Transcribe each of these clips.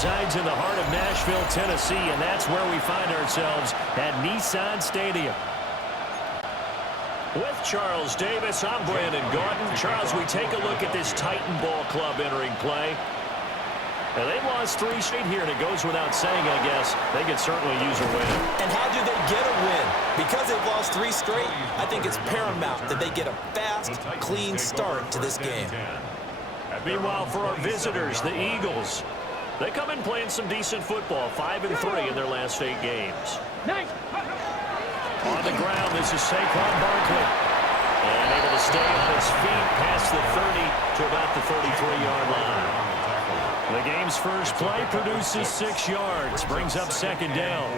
resides in the heart of Nashville, Tennessee, and that's where we find ourselves at Nissan Stadium. With Charles Davis, I'm Brandon Gordon. Charles, we take a look at this Titan Ball Club entering play. Now, they've lost 3 straight here, and it goes without saying, I guess, they could certainly use a win. And how do they get a win? Because they've lost 3 straight, I think it's paramount that they get a fast, clean start to this game. Meanwhile, for our visitors, the Eagles, they come in playing some decent football, 5-3 in their last 8 games. On the ground, this is Saquon Barkley. And able to stay on his feet past the 30 to about the 33-yard line. The game's first play produces 6 yards, brings up second down.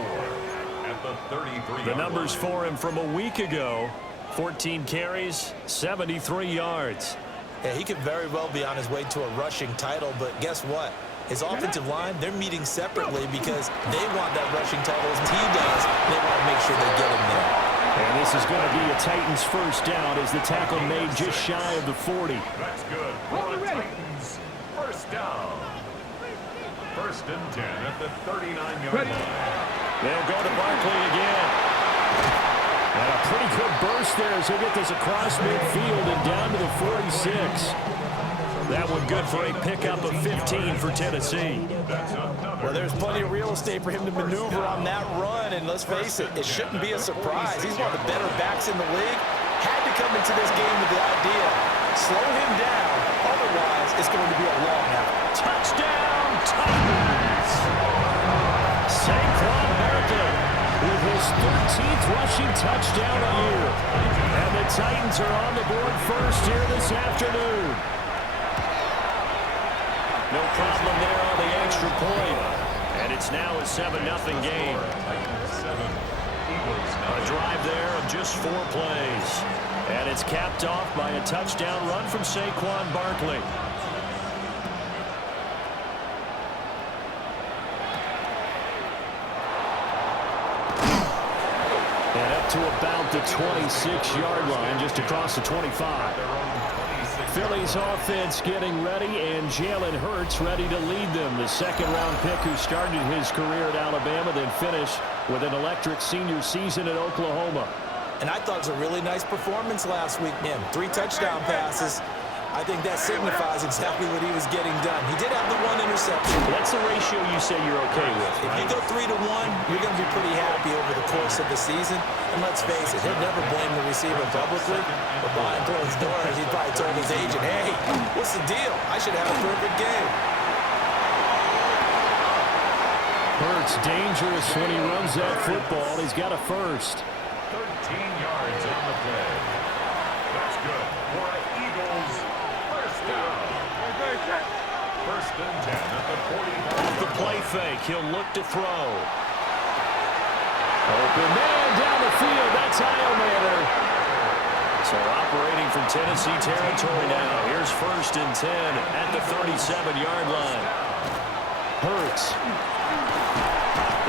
The numbers for him from a week ago, 14 carries, 73 yards. Yeah, he could very well be on his way to a rushing title, but guess what? His offensive line, they're meeting separately because they want that rushing title as he does. They want to make sure they get him there. And this is going to be a Titans first down as the tackle made just shy of the 40. That's good. For the Titans, first down. First and 10 at the 39-yard line. They'll go to Barkley again. And a pretty good burst there as he'll get this across midfield and down to the 46. That one good for a pickup of 15 for Tennessee. Well, there's plenty of real estate for him to maneuver on that run, and let's face it, it shouldn't be a surprise. He's one of the better backs in the league. Had to come into this game with the idea, slow him down, otherwise it's going to be a long effort. Touchdown, Titans! Saquon Barkley with his 13th rushing touchdown a year. And the Titans are on the board first here this afternoon. No problem there on the extra point. And it's now a 7-0 game. A drive there of just 4 plays. And it's capped off by a touchdown run from Saquon Barkley. And up to about the 26-yard line, just across the 25. Philly's offense getting ready, and Jalen Hurts ready to lead them. The second-round pick who started his career at Alabama, then finished with an electric senior season at Oklahoma. And I thought it was a really nice performance last week, man. 3 touchdown passes. I think that signifies exactly what he was getting done. He did have the 1 interception. What's the ratio you say you're okay with? If you go 3-1, you're going to be pretty happy over the course of the season. And let's face it, he'll never blame the receiver publicly. But behind closed doors, he probably told his agent, hey, what's the deal? I should have a perfect game. Hurts dangerous when he runs that football. He's got a first. 13 yards on the play. That's good. For the Eagles, first down. First and 10 at the 40. Off the play fake, he'll look to throw. Open man down the field. That's Heilmann. So operating from Tennessee territory now. Here's first and 10 at the 37-yard line. Hurts.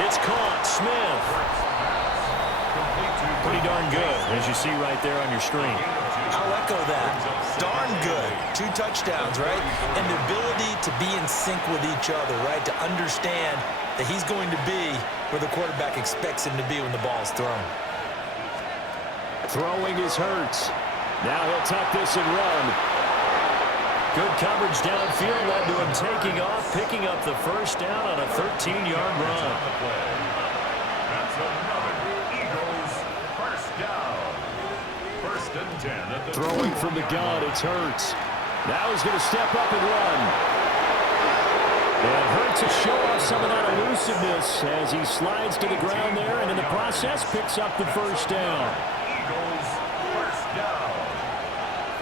It's caught. Smith. Pretty darn good, as you see right there on your screen. I'll echo that. Darn good. 2 touchdowns, right? And the ability to be in sync with each other, right? To understand that he's going to be where the quarterback expects him to be when the ball is thrown. Throwing is Hurts. Now he'll tuck this and run. Good coverage downfield led to him taking off, picking up the first down on a 13-yard run. That's another Eagles first down. First and 10 at the Throwing from the gun, it's Hurts. Now he's going to step up and run. And Hurts to show off some of that elusiveness as he slides to the ground there, and in the process picks up the first down. Eagles first down.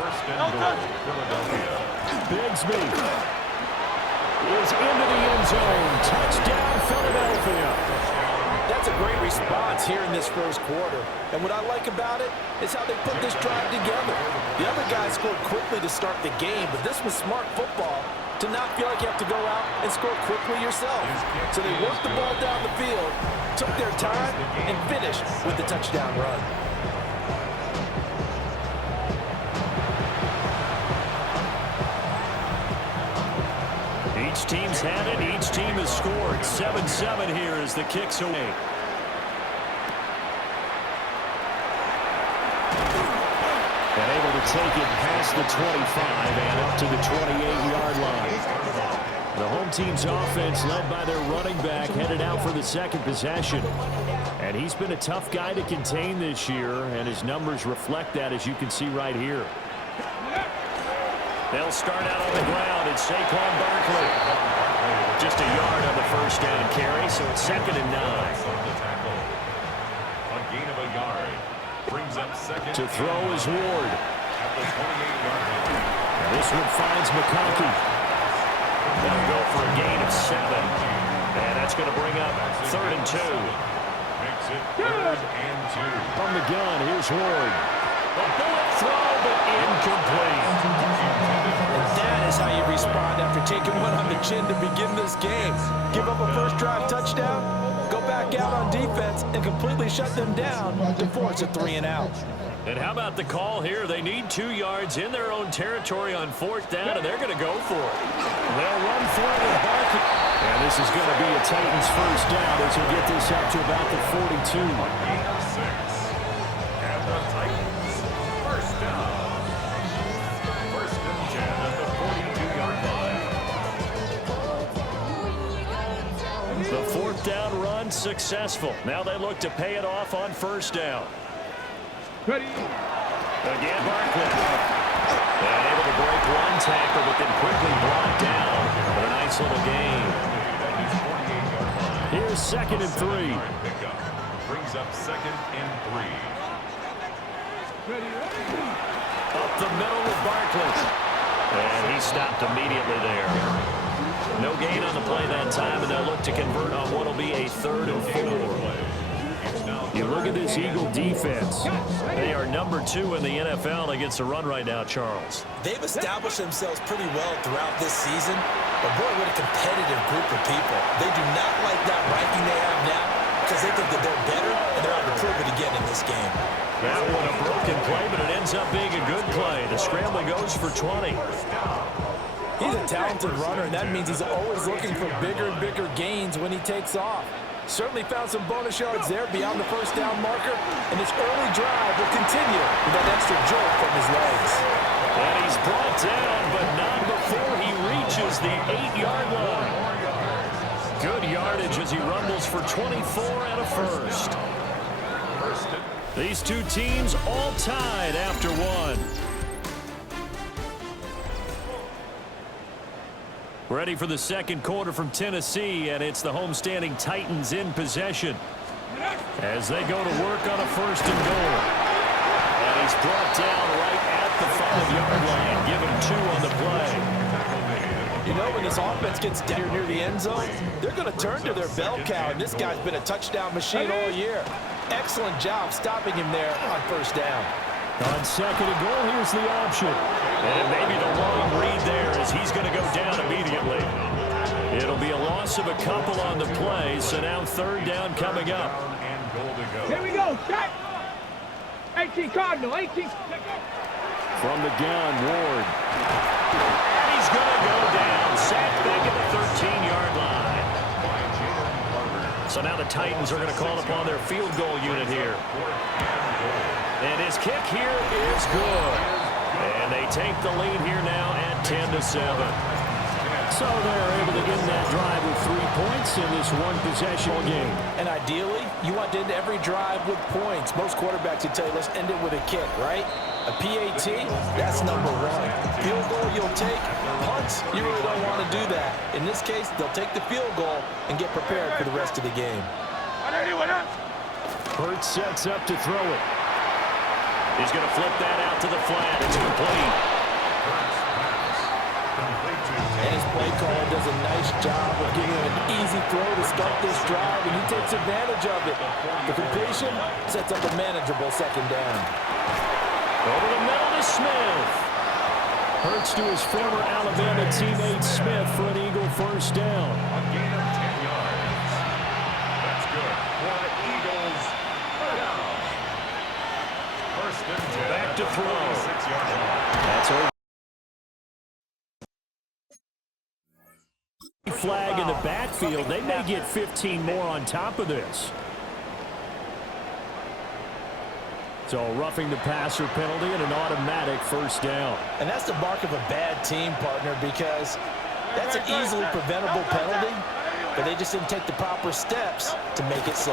First and goal, Philadelphia. Bigsby is into the end zone. Touchdown, Philadelphia. That's a great response here in this first quarter. And what I like about it is how they put this drive together. The other guys scored quickly to start the game, but this was smart football to not feel like you have to go out and score quickly yourself. So they worked the ball down the field, took their time, and finished with the touchdown run. Each Both teams had it. Each team has scored. 7-7 here as the kick's away. And able to take it past the 25 and up to the 28-yard line. The home team's offense, led by their running back, headed out for the second possession. And he's been a tough guy to contain this year, and his numbers reflect that, as you can see right here. They'll start out on the ground. It's Saquon Barkley. Just a yard on the first down carry, so it's 2nd and 9. A gain of a yard. Brings up second. To throw is Ward. At the 28-yard line. This one finds McConkey. They'll go for a gain of 7. And that's going to bring up 3rd and 2. Makes it 3rd and 2. From the gun, here's Ward. A bullet throw, but incomplete. And that is how you respond after taking one on the chin to begin this game. Give up a first drive touchdown, go back out on defense, and completely shut them down to force a 3-and-out. And how about the call here? They need 2 yards in their own territory on 4th down, and they're going to go for it. They'll run for it with Barkley. And this is going to be a Titans first down as we get this up to about the 42. Gain of 6. And the Titans first down. 1st and 10 at the 42-yard line. The 4th down run successful. Now they look to pay it off on 1st down. Ready. Again, Barkley. And able to break one tackle, but then quickly brought down. But a nice little gain. Here's 2nd and 3. Brings up 2nd and 3. Up the middle with Barkley. And he stopped immediately there. No gain on the play that time, and they'll look to convert on what will be a 3rd and 4. You look at this Eagle defense. They are number 2 in the NFL against the run right now, Charles. They've established themselves pretty well throughout this season, but boy, what a competitive group of people. They do not like that ranking they have now because they think that they're better, and they're out to prove it again in this game. That one a broken play, but it ends up being a good play. The scrambling goes for 20. He's a talented runner, and that means he's always looking for bigger and bigger gains when he takes off. Certainly found some bonus yards there beyond the first down marker, and this early drive will continue with that extra jolt from his legs. And he's brought down, but not before he reaches the 8-yard line. Good yardage as he rumbles for 24 and a first. These two teams all tied after one. Ready for the second quarter from Tennessee, and it's the homestanding Titans in possession as they go to work on a 1st and goal. And he's brought down right at the 5-yard line. Give him 2 on the play. You know, when this offense gets down near the end zone, they're going to turn to their bell cow, and this guy's been a touchdown machine all year. Excellent job stopping him there on 1st down. On 2nd and goal, here's the option. And maybe the long read there as he's going to go down immediately. It'll be a loss of a couple on the play, so now 3rd down coming up. Here we go. Check. 18 Cardinal. 18. From the gun, Ward. And he's going to go down. Sacked back at the 13-yard line. So now the Titans are going to call upon their field goal unit here. And his kick here is good. And they take the lead here now at 10-7. So they're able to end that drive with 3 points in this one-possession game. And ideally, you want to end every drive with points. Most quarterbacks would tell you, let's end it with a kick, right? A PAT, that's number 1. Field goal you'll take. Punts, you really don't want to do that. In this case, they'll take the field goal and get prepared for the rest of the game. Hurts sets up to throw it. He's going to flip that out to the flat. It's complete. And his play caller does a nice job of giving him an easy throw to start this drive, and he takes advantage of it. The completion sets up a manageable 2nd down. Over the middle to Smith. Hurts to his former Alabama teammate Smith for an Eagle 1st down. A gain of 10 yards. That's good for the Eagles. Down. 1st and 10. Back to throw. 6-yard line. That's over. Flag in the backfield. They may get 15 more on top of this. So roughing the passer penalty and an automatic first down. And that's the mark of a bad team, partner, because that's an easily preventable penalty, but they just didn't take the proper steps to make it so.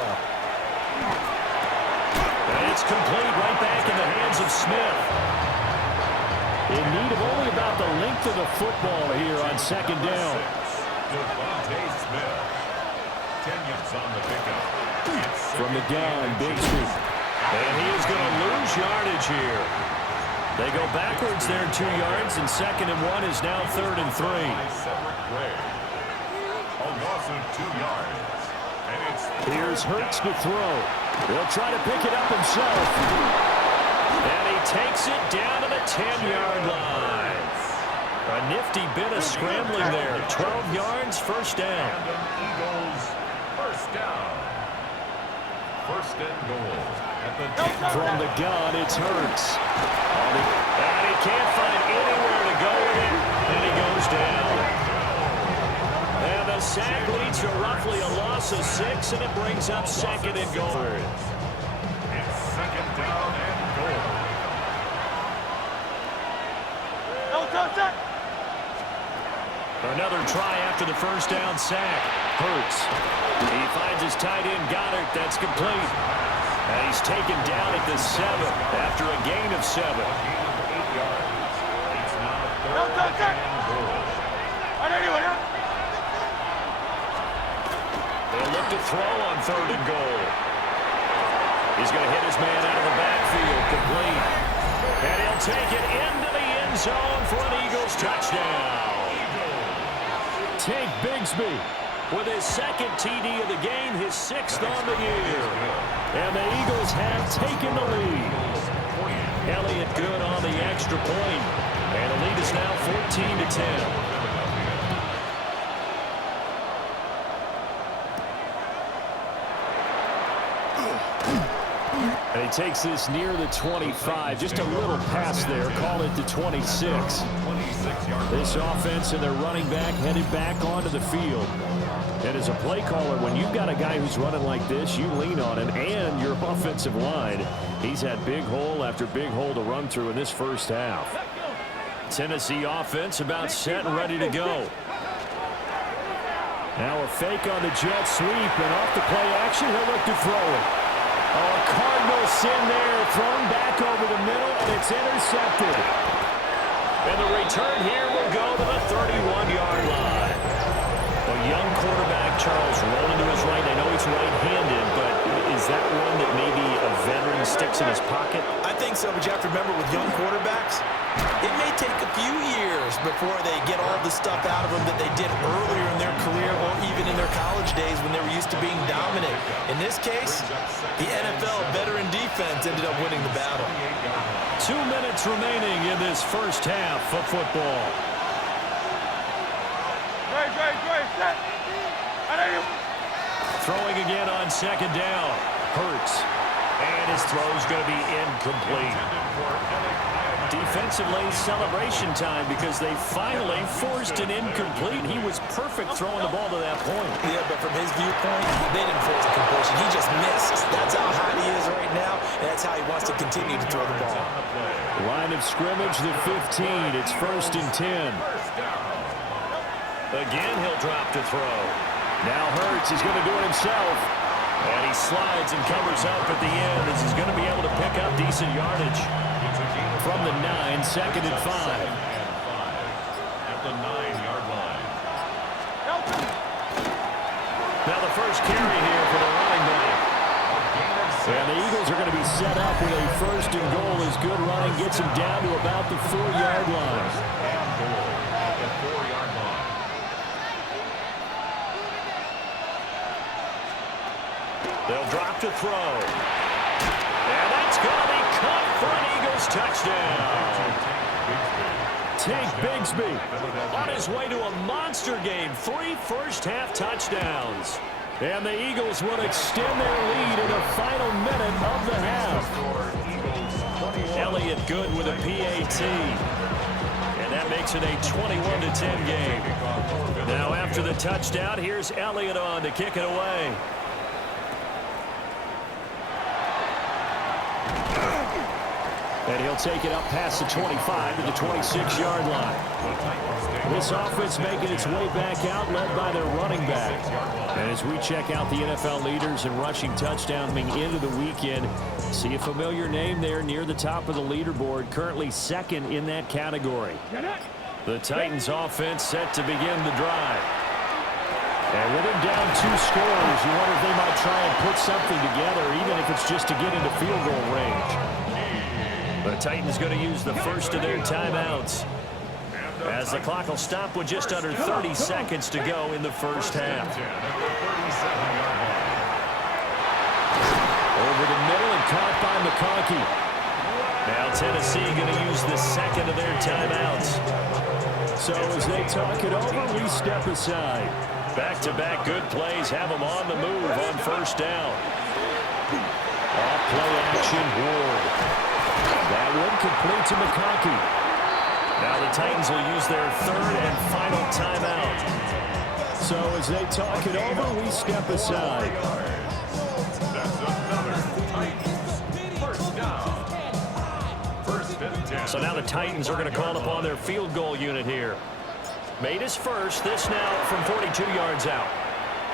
And it's complete right back in the hands of Smith. In need of only about the length of the football here on second down. From the gun, Bigsby. And he is going to lose yardage here. They go backwards there 2 yards, and 2nd and 1 is now 3rd and 3. A loss of 2 yards. And it's Here's Hurts to throw. He'll try to pick it up himself. And he takes it down to the 10-yard line. A nifty bit of scrambling there. 12 yards, first down. Eagles first down. First and goal. From the gun, it's Hurts. And he can't find anywhere to go with it. And he goes down. And the sack leads to roughly a loss of 6, and it brings up 2nd and goal. It's 2nd down and goal. Another try after the first down sack. Hurts. He finds his tight end Goddard. That's complete. And he's taken down at the 7 after a gain of 7. Gain of 8 yards. It's now 3rd and goal. They'll look to throw on 3rd and goal. He's going to hit his man out of the backfield. Complete. And he'll take it into the end zone for an Eagles touchdown. Take Bigsby with his 2nd TD of the game, his 6th on the year. And the Eagles have taken the lead. Elliott good on the extra point. And the lead is now 14-10. And he takes this near the 25. Just a little pass there. Call it the 26. This offense and their running back headed back onto the field. And as a play caller, when you've got a guy who's running like this, you lean on him and your offensive line. He's had big hole after big hole to run through in this first half. Tennessee offense about set and ready to go. Now a fake on the jet sweep, and off the play action, he'll look to throw it. Oh, a Cardinal sin there, thrown back over the middle, and it's intercepted. And the return here will go to the 31-yard line. A young quarterback, Charles, rolling to his right. I know he's right-handed, but is that one that maybe a veteran sticks in his pocket? I think so, but you have to remember with young quarterbacks, it may take a few years before they get all the stuff out of them that they did earlier in their career or even in their college days when they were used to being dominant. In this case, the NFL veteran defense ended up winning the battle. 2 minutes remaining in this first half of football. Throwing again on second down. Hurts. And his throw's going to be incomplete. Defensively, celebration time because they finally forced an incomplete. He was perfect throwing the ball to that point. Yeah, but from his viewpoint, they didn't force the completion. He just missed. That's how hot he is right now, and that's how he wants to continue to throw the ball. Line of scrimmage, the 15. It's 1st and 10. Again, he'll drop to throw. Now Hurts is going to do it himself. And he slides and covers up at the end as he's going to be able to pick up decent yardage. From the 9, 2nd and 5. At the 9-yard line. Now the first carry here for the running back. And the Eagles are going to be set up with a 1st and goal as good running gets him down to about the 4-yard line. And goal at the 4-yard line. They'll drop to throw. And that's going to be caught for an Eagles touchdown. Take Bigsby on his way to a monster game. 3 first-half touchdowns. And the Eagles will extend their lead in the final minute of the half. Elliott good with a PAT. And that that makes it a 21-10 game. Now after the touchdown, here's Elliott on to kick it away. And he'll take it up past the 25 to the 26-yard line. This offense making its way back out, led by their running back. And as we check out the NFL leaders in rushing touchdowns coming into the weekend, see a familiar name there near the top of the leaderboard, currently second in that category. The Titans offense set to begin the drive. And with him down 2 scores, you wonder if they might try and put something together, even if it's just to get into field goal range. The Titans going to use the first of their timeouts, as the clock will stop with just under 30 seconds to go in the first half. Over the middle and caught by McConkey. Now Tennessee going to use the second of their timeouts. So as they talk it over, we step aside. Back-to-back good plays have them on the move on first down. Off play action, Ward. That one complete to McConkey. Now the Titans will use their third and final timeout. So as they talk it over, we step aside. That's another Titans first down. First and 10. So now the Titans are going to call upon their field goal unit here. Made his first, this now from 42 yards out.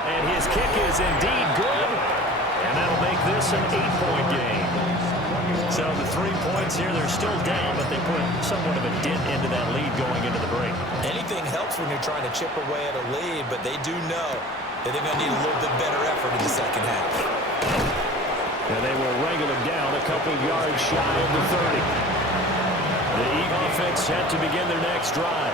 And his kick is indeed good. And that'll make this an 8-point game. So the 3 points here, they're still down, but they put somewhat of a dent into that lead going into the break. Anything helps when you're trying to chip away at a lead, but they do know that they're going to need a little bit better effort in the second half. And they will wrangle him down a couple yards shy of the 30. The Eagle offense set to begin their next drive.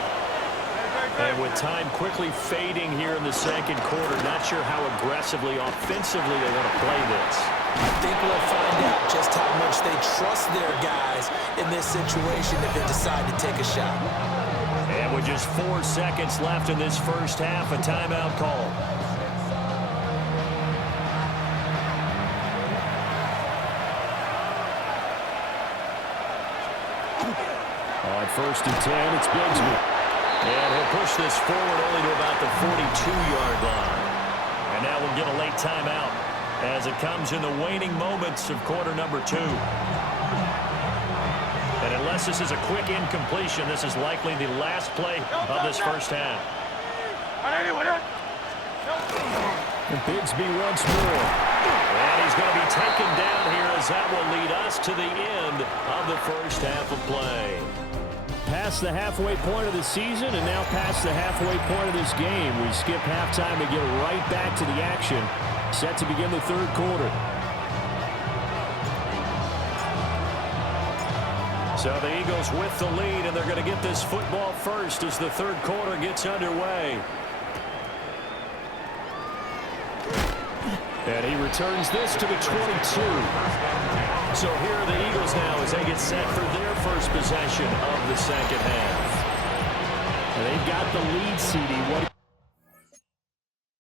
And with time quickly fading here in the second quarter, not sure how aggressively, offensively they want to play this. I think we'll find out just how much they trust their guys in this situation if they decide to take a shot. And with just 4 seconds left in this first half, a timeout call. On first and 10, it's Bigsby. And he'll push this forward only to about the 42-yard line. And now we'll get a late timeout as it comes in the waning moments of quarter number 2. And unless this is a quick incompletion, this is likely the last play of this first half. And Bigsby once more. And he's going to be taken down here as that will lead us to the end of the first half of play. Past the halfway point of the season and now past the halfway point of this game. We skip halftime to get right back to the action. Set to begin the third quarter. So the Eagles with the lead, and they're going to get this football first as the third quarter gets underway. And he returns this to the 22. So here are the Eagles now as they get set for their first possession of the second half. And they've got the lead, CD. What do you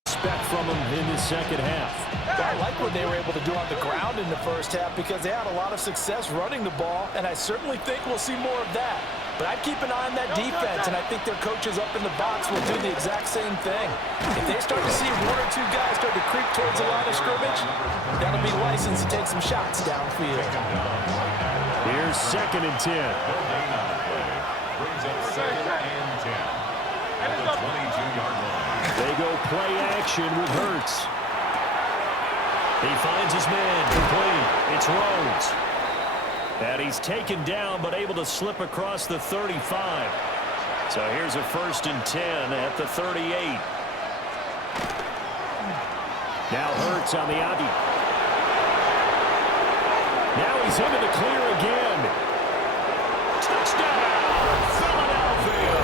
expect from them in the second half? Well, I like what they were able to do on the ground in the first half because they had a lot of success running the ball, and I certainly think we'll see more of that. But I'd keep an eye on that defense, and I think their coaches up in the box will do the exact same thing. If they start to see 1 or 2 guys start to creep towards the line of scrimmage, that'll be license to take some shots downfield. Here's second and 10. Brings up second and 10 at the 22-yard line. They go play action with Hurts. He finds his man complete. It's Rhodes. And he's taken down but able to slip across the 35. So here's a first and 10 at the 38. Now Hurts on the outie. Now he's into the clear again. Touchdown, Philadelphia.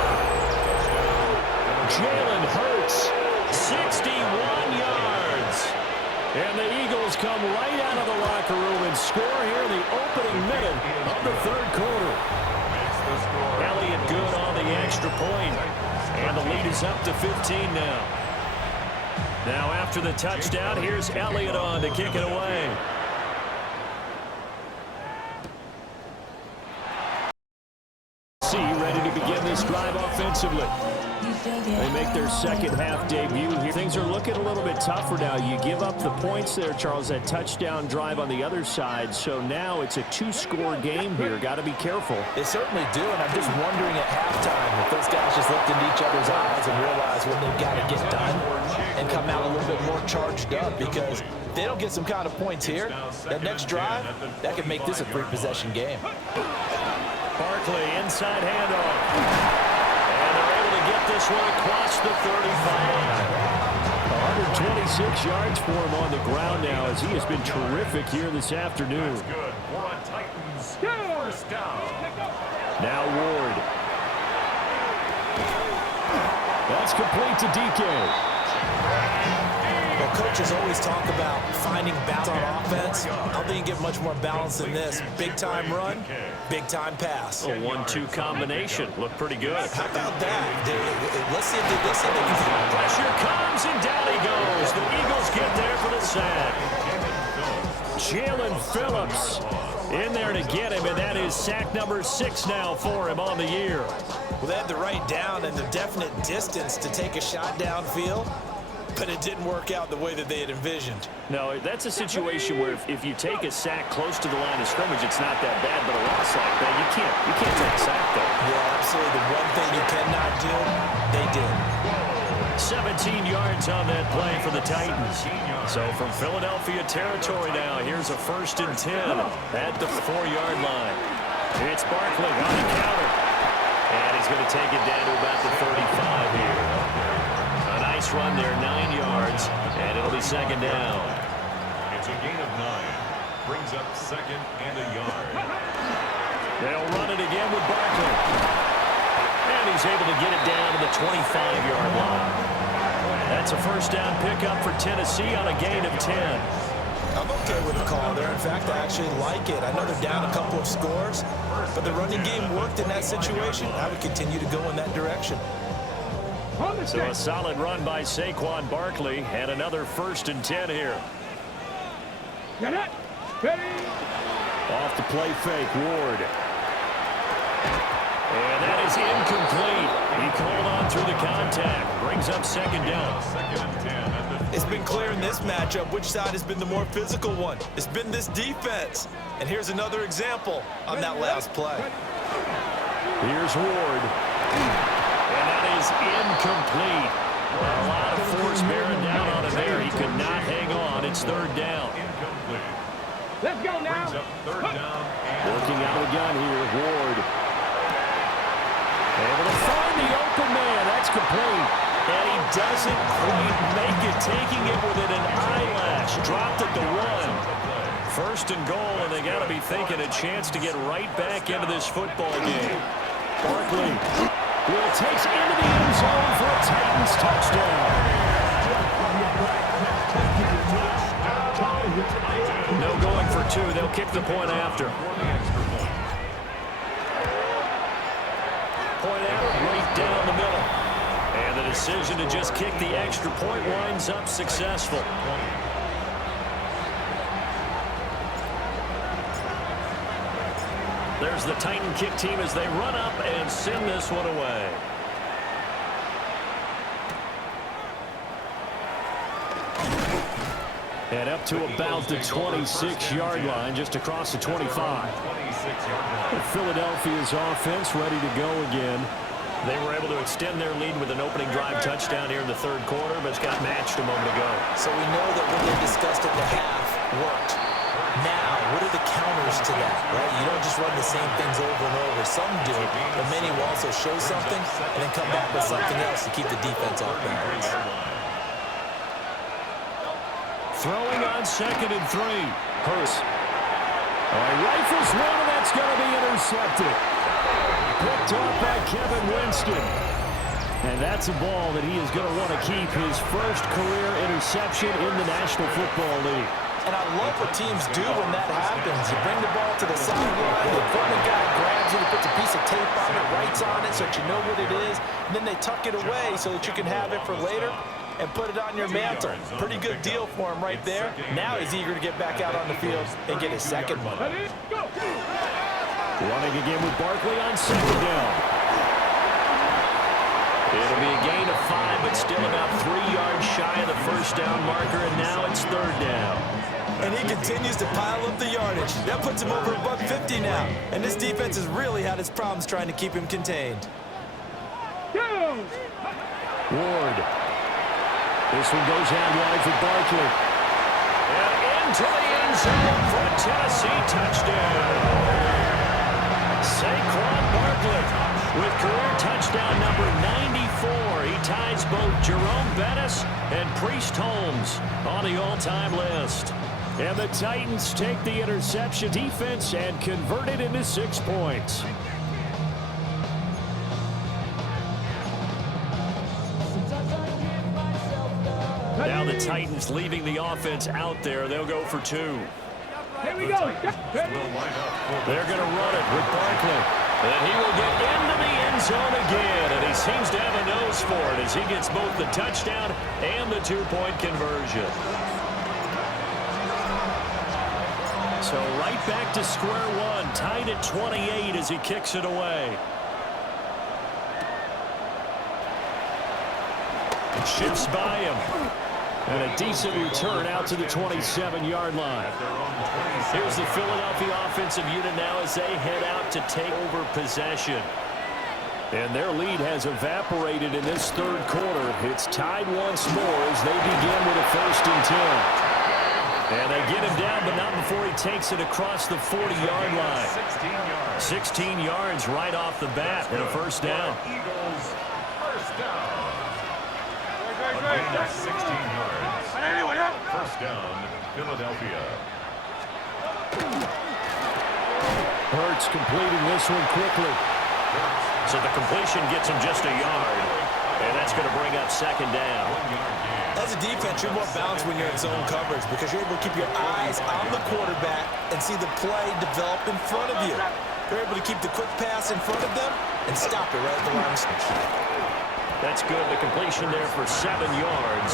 Jalen Hurts, 61 yards. And the Eagles come right out of the locker room and score here in the opening minute of the third quarter. Elliott good on the extra point. And the lead is up to 15 now. Now after the touchdown, here's Elliott on to kick it away. Ready to begin this drive drive offensively. They make their second half debut here. Things are looking a little bit tougher now. You give up the points there, Charles, that touchdown drive on the other side. So now it's a two-score game here. Got to be careful. They certainly do, and I'm just wondering at halftime if those guys just looked into each other's eyes and realize when they've got to get done and come out a little bit more charged up, because if they don't get some kind of points here, that next drive, that could make this a three-possession game. Barkley, inside handoff. And they're able to get this one across the 35. 126 yards for him on the ground now, as he has been terrific here this afternoon. That's good. We're on Titans. First down. Now Ward. That's complete to DK. Well, coaches always talk about finding balance on offense. I don't think you get much more balance than this. Big-time run, big-time pass. A 1-2 combination. Looked pretty good. How about that? Let's see if they can. Pressure comes, and down he goes. The Eagles get there for the sack. Jalen Phillips in there to get him, and that is sack number 6 now for him on the year. Well, they had the right down and the definite distance to take a shot downfield, but it didn't work out the way that they had envisioned. No, that's a situation where if you take a sack close to the line of scrimmage, it's not that bad, but a loss like that, you can't take a sack there. Yeah, absolutely. The one thing you cannot do, they did. 17 yards on that play for the Titans. So from Philadelphia territory now, here's a 1st and 10 at the 4-yard line. It's Barkley on the counter. And he's going to take it down to about the 35 here. A nice run there, 9 yards, and it'll be 2nd down. It's a gain of 9. Brings up 2nd and a yard. They'll run it again with Barkley. And he's able to get it down to the 25-yard line. That's a 1st down pickup for Tennessee on a gain of 10. I'm okay with the call there. In fact, I actually like it. I know they're down a couple of scores, but the running game worked in that situation. I would continue to go in that direction. So a solid run by Saquon Barkley, and another 1st and 10 here. Get it. Ready. Off the play fake, Ward. And that is incomplete. He called on through the contact. Brings up 2nd down. 2nd and 10. It's been clear in this matchup which side has been the more physical one. It's been this defense. And here's another example on that last play. Here's Ward. And that is incomplete. A lot of force bearing down on him there. He could not hang on. It's 3rd down. Incomplete. Let's go now. Brings up 3rd down. Working out of the gun here, Ward. Able to find the open man. That's complete. And he doesn't quite make it, taking it within an eyelash. Dropped at the 1. 1st and goal, and they got to be thinking a chance to get right back into this football game. Barkley will takes into the end zone for a Titans touchdown. No going for 2. They'll kick the point after. Point after, right down the middle. And the decision to just kick the extra point winds up successful. There's the Titan kick team as they run up and send this one away. And up to about the 26-yard line, just across the 25. Philadelphia's offense ready to go again. They were able to extend their lead with an opening drive touchdown here in the 3rd quarter, but it's got matched a moment ago. So we know that what they discussed at the half worked. Now, what are the counters to that, right? You don't just run the same things over and over. Some do, but many will also show something and then come back with something else to keep the defense off balance. Throwing on 2nd and 3. Hurst. Rifles one, and that's going to be intercepted. Picked up by Kevin Winston. And that's a ball that he is going to want to keep, his 1st career interception in the National Football League. And I love what teams do when that happens. You bring the ball to the sideline, the opponent guy grabs it, he puts a piece of tape on it, writes on it so that you know what it is, and then they tuck it away so that you can have it for later and put it on your mantle. Pretty good deal for him right there. Now he's eager to get back out on the field and get his 2nd one. Running again with Barkley on 2nd down. It'll be a gain of 5, but still about 3 yards shy of the first down marker, and now it's third down. And he continues to pile up the yardage. That puts him over $150 now. And this defense has really had its problems trying to keep him contained. Ward. This one goes out wide for Barkley. And into the end zone for a Tennessee touchdown. Saquon Barkley with career touchdown number 94. He ties both Jerome Bettis and Priest Holmes on the all-time list. And the Titans take the interception defense and convert it into 6 points. Now the Titans leaving the offense out there. They'll go for 2. Here we go. They're going to run it with Barkley. And he will get into the end zone again. And he seems to have a nose for it as he gets both the touchdown and the 2-point conversion. So right back to square one, tied at 28 as he kicks it away. Shifts by him. And a decent return out to the 27-yard line. Here's the Philadelphia offensive unit now as they head out to take over possession. And their lead has evaporated in this third quarter. It's tied once more as they begin with a 1st and 10. And they get him down, but not before he takes it across the 40-yard line. 16 yards right off the bat and a 1st down. Eagles, 1st down. A gain of 16 yards. 1st down, Philadelphia. Hurts completing this one quickly. So the completion gets him just a yard. And that's going to bring up 2nd down. As a defense, you're more balanced when you're in zone coverage because you're able to keep your eyes on the quarterback and see the play develop in front of you. You're able to keep the quick pass in front of them and stop it right at the line of scrimmage. That's good. The completion there for 7 yards.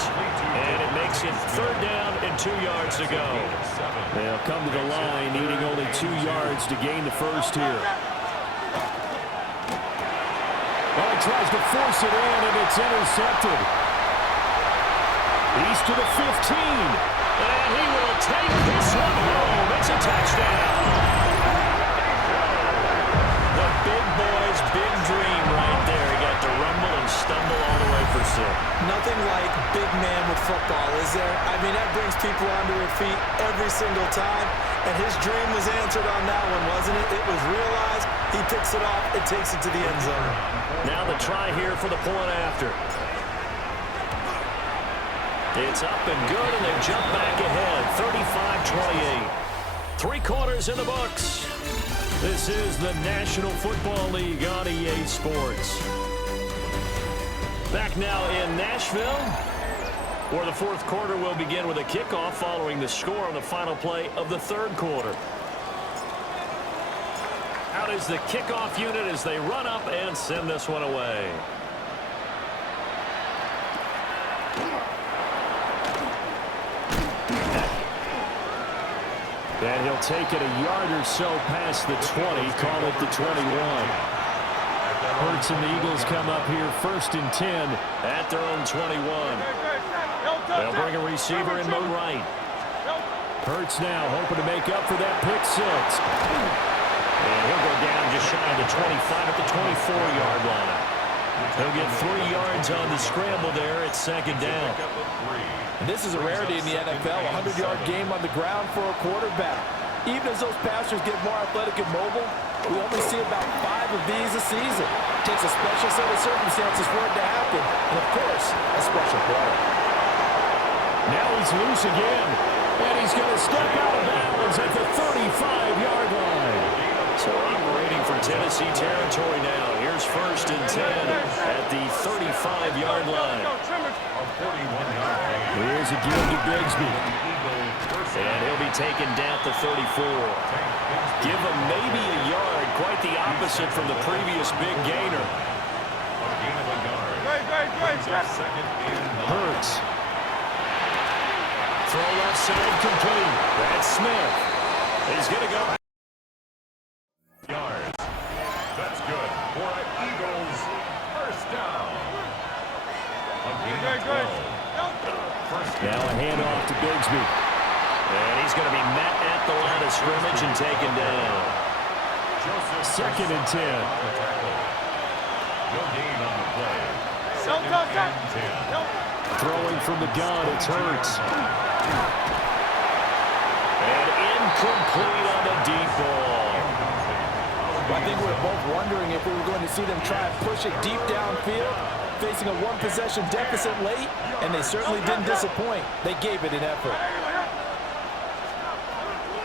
And it makes it 3rd down and 2 yards to go. They'll come to the line needing only 2 yards to gain the 1st here. Oh, he tries to force it in, and it's intercepted. He's to the 15. And he will take this one home. It's a touchdown. The big boy's big dream right there. He got to rumble and stumble all the way for 6. Nothing like big man with football, is there? I mean, that brings people onto their feet every single time. And his dream was answered on that one, wasn't it? It was realized. He picks it off and takes it to the end zone. Now the try here for the point after. It's up and good, and they jump back ahead, 35-28. 3 quarters in the books. This is the National Football League on EA Sports. Back now in Nashville, where the 4th quarter will begin with a kickoff following the score on the final play of the 3rd quarter. Out is the kickoff unit as they run up and send this one away. And he'll take it a yard or so past the 20, call it the 21. Hurts and the Eagles come up here 1st and 10 at their own 21. They'll bring a receiver in Mo right. Hurts now hoping to make up for that pick 6. And he'll go down just shy of the 25 at the 24-yard line. He'll get 3 yards on the scramble there at 2nd down. And this is a rarity in the NFL, a 100-yard game on the ground for a quarterback. Even as those passers get more athletic and mobile, we only see about 5 of these a season. It takes a special set of circumstances for it to happen, and of course, a special player. Now he's loose again, and he's going to step out of bounds at the 35-yard line. So operating for Tennessee territory now. Here's 1st and 10 at the 35-yard line. Here's a give to Bigsby. And he'll be taken down to 34. Give him maybe a yard. Quite the opposite from the previous big gainer. Hurts. Throw left side complete. That's Smith. He's going to go. Yards. That's good for an Eagles 1st down. Now a handoff to Bigsby. And he's going to be met at the line of scrimmage and taken down. 2nd and 10. No gain on the play. 2nd and 10. Throwing from the gun, it's Hurts. And incomplete on the deep ball. I think we were both wondering if we were going to see them try and push it deep downfield, facing a one-possession deficit late, and they certainly didn't disappoint. They gave it an effort.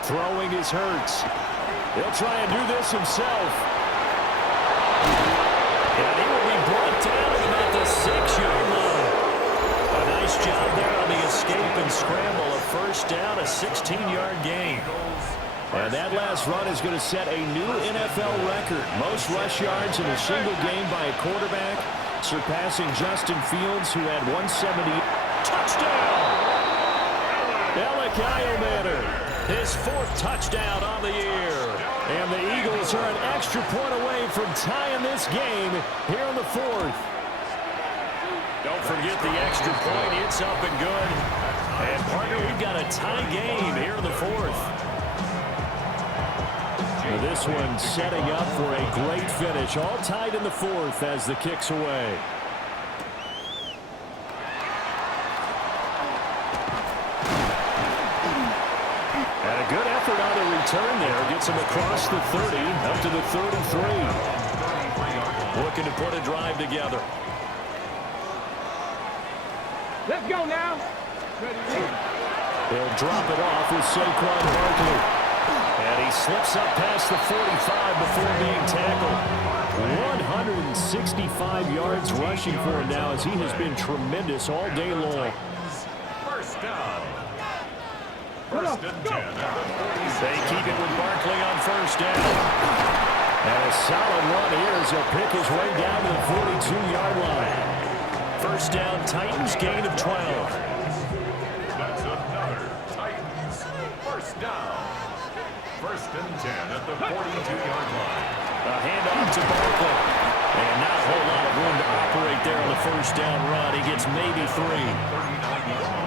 Throwing is Hurts. He'll try and do this himself. And he will be brought down at about the 6-yard line. A nice job there on the escape and scramble. A first down, a 16-yard gain. And that last run is going to set a new NFL record. Most rush yards in a single game by a quarterback, surpassing Justin Feilds, who had 170. Touchdown! Manor. His 4th touchdown on the year. And the Eagles are an extra point away from tying this game here in the 4th. Don't forget the extra point. It's up and good. And, partner, we've got a tie game here in the 4th. This one setting up for a great finish. All tied in the 4th as the kick's away. Good effort on the return there. Gets him across the 30, up to the 33. Looking to put a drive together. Let's go now. They'll drop it off with Saquon Barkley. And he slips up past the 45 before being tackled. 165 yards rushing for him now as he has been tremendous all day long. First down. 1st and 10. They keep it with Barkley on first down. And a solid run here as he'll pick his way down to the 42-yard line. First down, Titans, gain of 12. That's another Titans first down. 1st and 10 at the 42-yard line. A handoff to Barkley. And not a whole lot of room to operate there on the first down run. He gets maybe 3.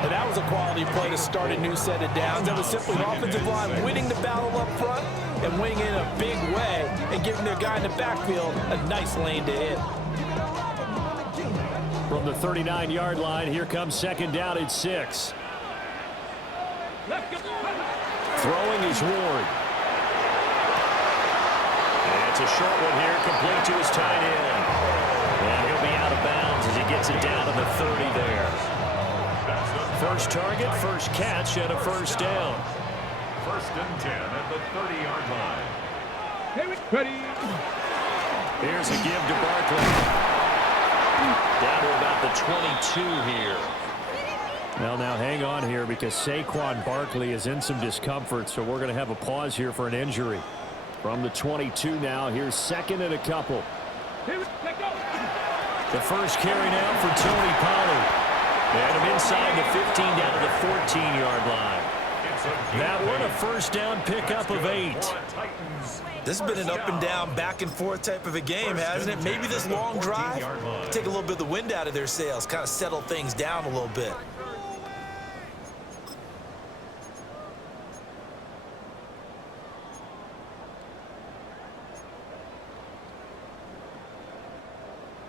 And that was a quality play to start a new set of downs. That was simply the offensive line winning the battle up front and winning in a big way and giving their guy in the backfield a nice lane to hit. From the 39-yard line, here comes 2nd down at 6. Throwing is Ward. And it's a short one here, complete to his tight end. And he'll be out of bounds as he gets it down to the 30 there. First target, first catch, and a first down. 1st and 10 at the 30-yard line. Ready. Here's a give to Barkley. Down to about the 22 here. Well, now hang on here because Saquon Barkley is in some discomfort, so we're going to have a pause here for an injury. From the 22 now, here's 2nd and a couple. The first carry now for Tony Pollard. And him inside the 15 down to the 14-yard line. That one a first down pickup of 8. This has been an up and down, back and forth type of a game, hasn't it? Maybe this long drive, take a little bit of the wind out of their sails, kind of settle things down a little bit.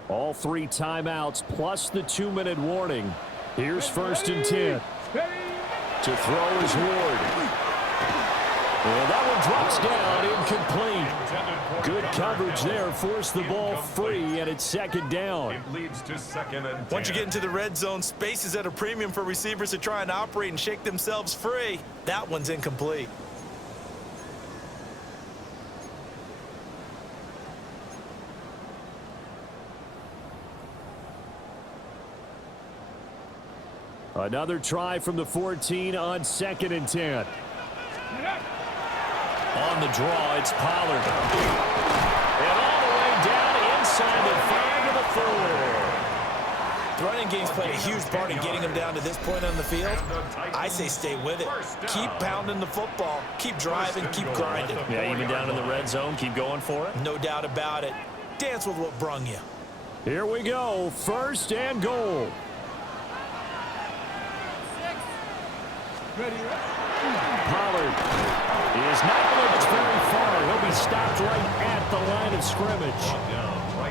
All 3 timeouts plus the 2-minute warning. Here's 1st and 10. To throw is Ward. And that one drops down, incomplete. Good coverage there, forced the ball free, and it's 2nd down. It leads to 2nd and 10. Once you get into the red zone, space is at a premium for receivers to try and operate and shake themselves free. That one's incomplete. Another try from the 14 on 2nd and 10. On the draw, it's Pollard. And all the way down inside the 5 to the 4. The running game's played a huge part in getting him down to this point on the field. I say stay with it. Keep pounding the football. Keep driving. Keep grinding. Yeah, even down in the red zone, keep going for it. No doubt about it. Dance with what brung you. Here we go. 1st and goal. Pollard is not going to get very far. He'll be stopped right at the line of scrimmage.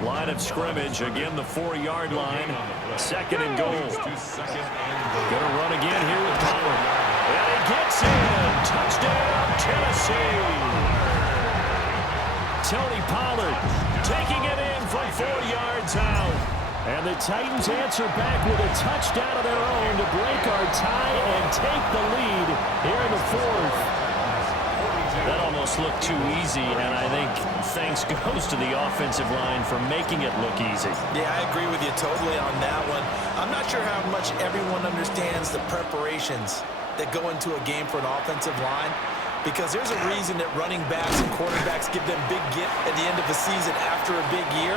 Line of scrimmage, again the 4-yard line. Second and goal. Going to run again here with Pollard. And he gets in. Touchdown, Tennessee. Tony Pollard taking it in from 4 yards out. And the Titans answer back with a touchdown of their own to break our tie and take the lead here in the 4th. That almost looked too easy, and I think thanks goes to the offensive line for making it look easy. Yeah, I agree with you totally on that one. I'm not sure how much everyone understands the preparations that go into a game for an offensive line, because there's a reason that running backs and quarterbacks give them big gift at the end of the season after a big year.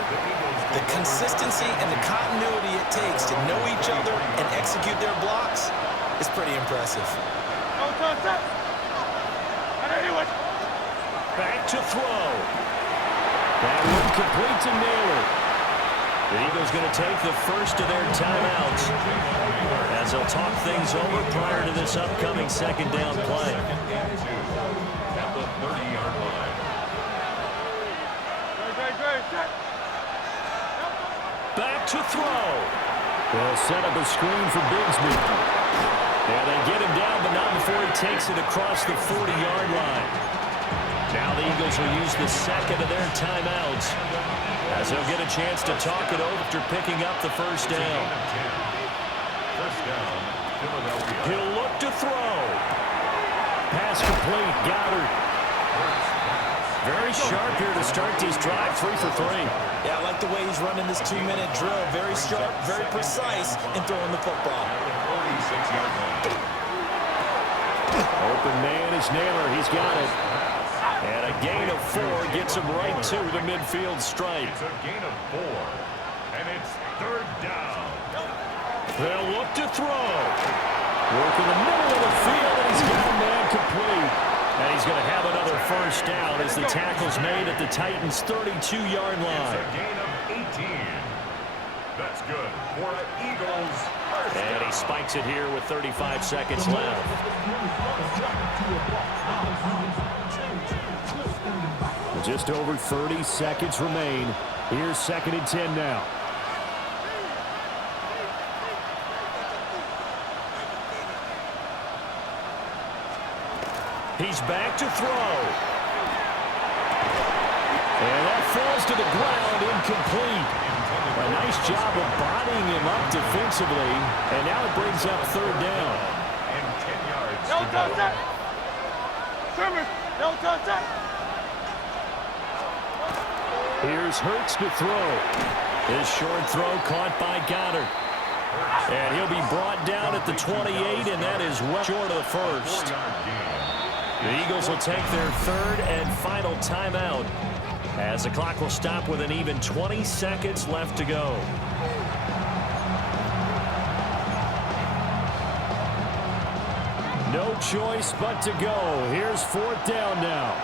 The consistency and the continuity it takes to know each other and execute their blocks is pretty impressive. Back to throw. That one complete to Naylor. The Eagles going to take the first of their timeouts as they'll talk things over prior to this upcoming second down play. At the 30-yard line. Back to throw. They'll set up a screen for Bigsby. And they get him down, but not before he takes it across the 40-yard line. Now the Eagles will use the second of their timeouts as they'll get a chance to talk it over after picking up the first down. First down, Philadelphia. He'll look to throw. Pass complete. Goddard. Very sharp here to start this drive. 3 for 3. Yeah, I like the way he's running this 2-minute drill. Very sharp, very precise in throwing the football. 46-yard line. Open man is Naylor. He's got it. And a gain of 4 gets him right to the midfield stripe. It's a gain of 4, and it's third down. They'll look to throw. Work in the middle of the field, and he's got a man complete. And he's going to have another first down as the tackle's made at the Titans' 32-yard It's line. a gain of 18. That's good for the Eagles. First And he down. spikes it here with 35 seconds left. Just over 30 seconds remain. Here's 2nd and 10 now. He's back to throw. And that falls to the ground, incomplete. A nice job of bodying him up defensively. And now it brings up third down. And 10 yards No to go. touch that. Trimmer, no touch that. Here's Hurts to throw. His short throw caught by Goddard. And he'll be brought down at the 28, and that is well short of the first. 4-yard gain. The Eagles will take their third and final timeout as the clock will stop with an even 20 seconds left to go. No choice but to go. Here's 4th down now.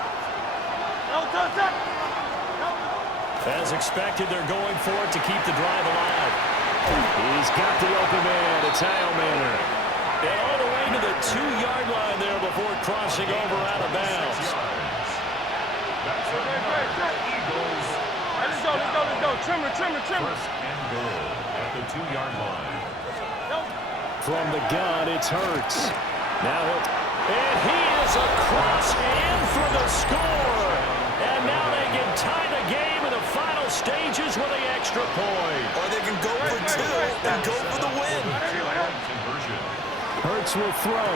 No touch that. As expected, they're going for it to keep the drive alive. He's got the open man. It's Heilmann. And all the way to the 2-yard line there before crossing over out of bounds. That's another Eagles. Let's go. Trimmer. First and goal at the 2-yard line. From the gun, it's Hurts. Now and he is across and for the score. And now they can tie the game in the final stages with the extra point. Or they can go for 2 and go for the win. Conversion. Hurts will throw.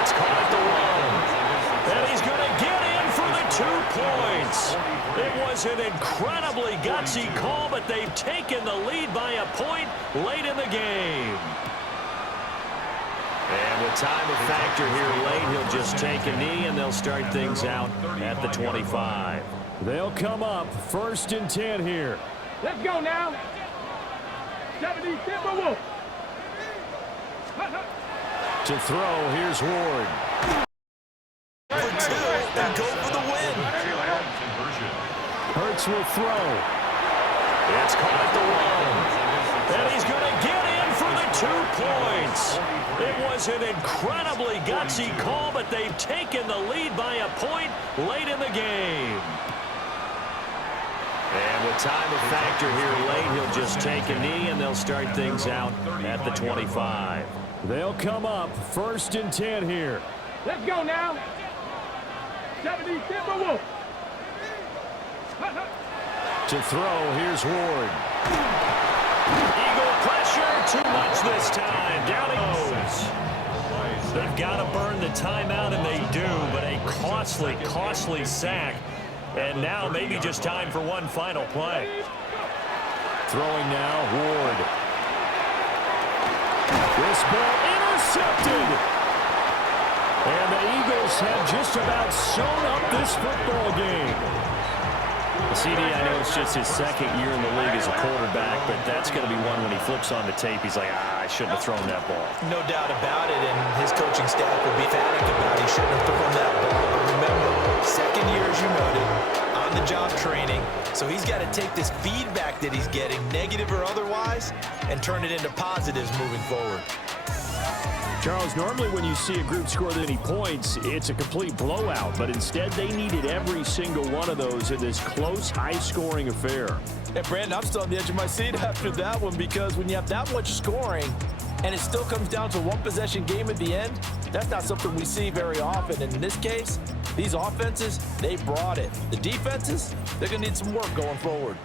It's caught at the run. And he's going to get in for the 2 points. It was an incredibly gutsy call, but they've taken the lead by a point late in the game. And with time of factor here late, he'll just take a knee, and they'll start things out at the 25. They'll come up 1st and 10 here. Let's go now. 70 Timberwolves. To throw, here's Ward. For 2 and go for the win. Conversion. Hurts will throw. It's caught at the run. And he's going to get in for the 2 points. It was an incredibly gutsy call, but they've taken the lead by a point late in the game. And with time a factor here late, he'll just take a knee, and they'll start things out at the 25. They'll come up 1st and 10 here. Let's go now. 70 Timberwolves. To throw, here's Ward. Eagle pressure, too much this time. Down he goes. They've got to burn the timeout, and they do, but a costly, costly sack. And now maybe just time for one final play. Throwing now, Ward. This ball intercepted. And the Eagles have just about sewn up this football game. CD, I know it's just his 2nd year in the league as a quarterback, but that's going to be one when he flips on the tape. He's like, I shouldn't have thrown that ball. No doubt about it, and his coaching staff will be emphatic about he shouldn't have thrown that ball. But remember, 2nd year, as you noted, on-the-job training, so he's got to take this feedback that he's getting, negative or otherwise, and turn it into positives moving forward. Charles, normally when you see a group score that many points, it's a complete blowout, but instead they needed every single one of those in this close, high-scoring affair. And Brandon, I'm still on the edge of my seat after that one, because when you have that much scoring and it still comes down to a one-possession game at the end, that's not something we see very often. And in this case, these offenses, they brought it. The defenses, they're going to need some work going forward.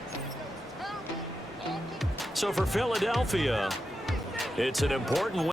So for Philadelphia, it's an important win.